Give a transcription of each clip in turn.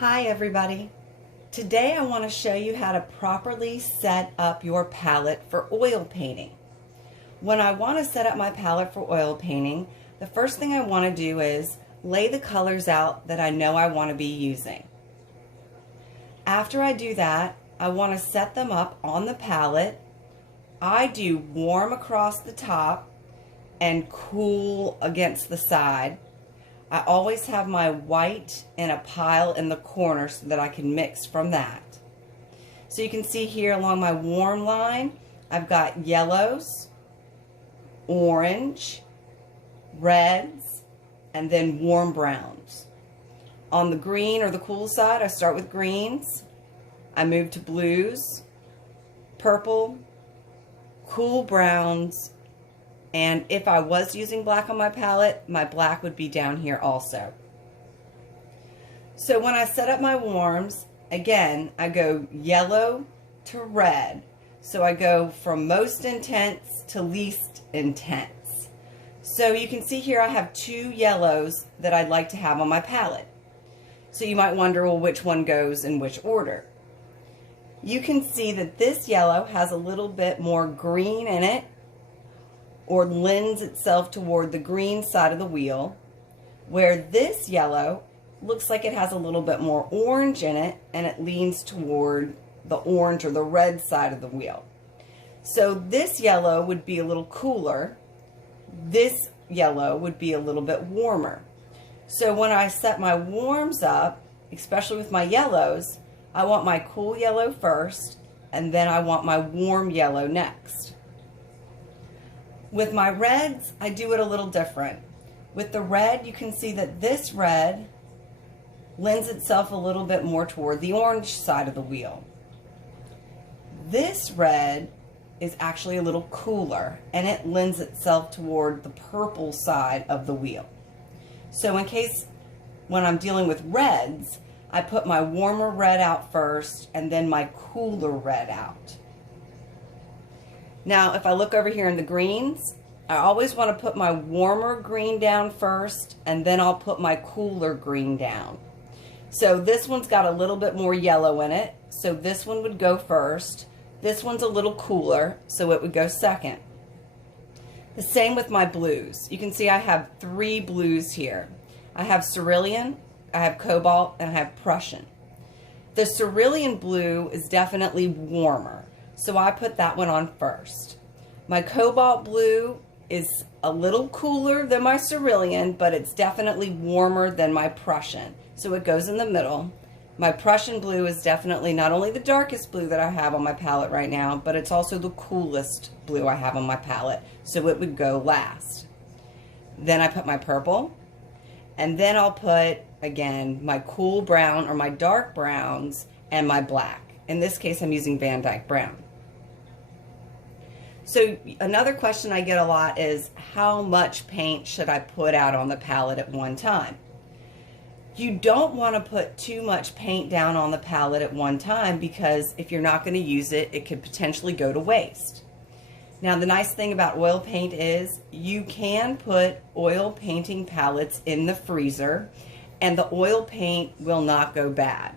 Hi everybody. Today I want to show you how to properly set up your palette for oil painting. When I want to set up my palette for oil painting, the first thing I want to do is lay the colors out that I know I want to be using. After I do that, I want to set them up on the palette. I do warm across the top and cool against the side. I always have my white in a pile in the corner so that I can mix from that. So you can see here along my warm line, I've got yellows, orange, reds, and then warm browns. On the green or the cool side, I start with greens. I move to blues, purple, cool browns, and if I was using black on my palette, my black would be down here also. So when I set up my warms, again, I go yellow to red. So I go from most intense to least intense. So you can see here I have two yellows that I'd like to have on my palette. So you might wonder, well, which one goes in which order? You can see that this yellow has a little bit more green in it, or lends itself toward the green side of the wheel, where this yellow looks like it has a little bit more orange in it and it leans toward the orange or the red side of the wheel. So this yellow would be a little cooler, this yellow would be a little bit warmer. So when I set my warms up, especially with my yellows, I want my cool yellow first and then I want my warm yellow next. With my reds, I do it a little different. With the red, you can see that this red lends itself a little bit more toward the orange side of the wheel. This red is actually a little cooler, and it lends itself toward the purple side of the wheel. So in case when I'm dealing with reds, I put my warmer red out first, and then my cooler red out. Now, if I look over here in the greens, I always want to put my warmer green down first, and then I'll put my cooler green down. So this one's got a little bit more yellow in it, so this one would go first. This one's a little cooler, so it would go second. The same with my blues. You can see I have three blues here. I have cerulean, I have cobalt, and I have Prussian. The cerulean blue is definitely warmer, so I put that one on first. My cobalt blue is a little cooler than my cerulean, but it's definitely warmer than my Prussian, so it goes in the middle. My Prussian blue is definitely not only the darkest blue that I have on my palette right now, but it's also the coolest blue I have on my palette, so it would go last. Then I put my purple, and then I'll put, again, my cool brown or my dark browns and my black. In this case, I'm using Van Dyke brown. So another question I get a lot is, how much paint should I put out on the palette at one time? You don't want to put too much paint down on the palette at one time, because if you're not going to use it, it could potentially go to waste. Now, the nice thing about oil paint is you can put oil painting palettes in the freezer and the oil paint will not go bad.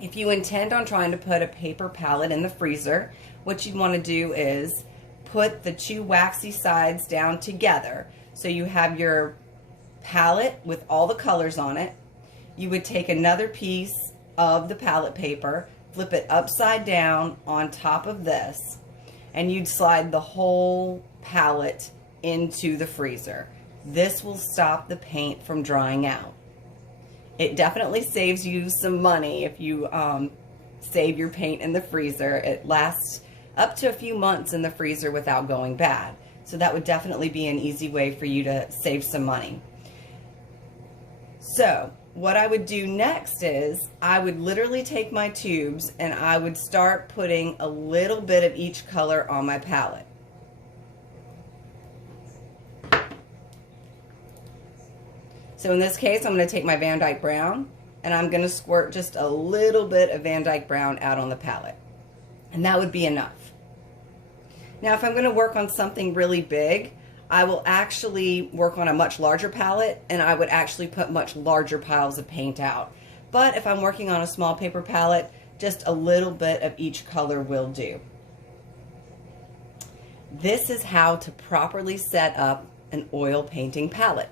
If you intend on trying to put a paper palette in the freezer, what you'd want to do is put the two waxy sides down together. So you have your palette with all the colors on it. You would take another piece of the palette paper, flip it upside down on top of this, and you'd slide the whole palette into the freezer. This will stop the paint from drying out. It definitely saves you some money if you save your paint in the freezer. It lasts up to a few months in the freezer without going bad. So that would definitely be an easy way for you to save some money. So what I would do next is I would literally take my tubes and I would start putting a little bit of each color on my palette. So in this case, I'm going to take my Van Dyke brown and I'm going to squirt just a little bit of Van Dyke brown out on the palette. And that would be enough. Now, if I'm going to work on something really big, I will actually work on a much larger palette, and I would actually put much larger piles of paint out. But if I'm working on a small paper palette, just a little bit of each color will do. This is how to properly set up an oil painting palette.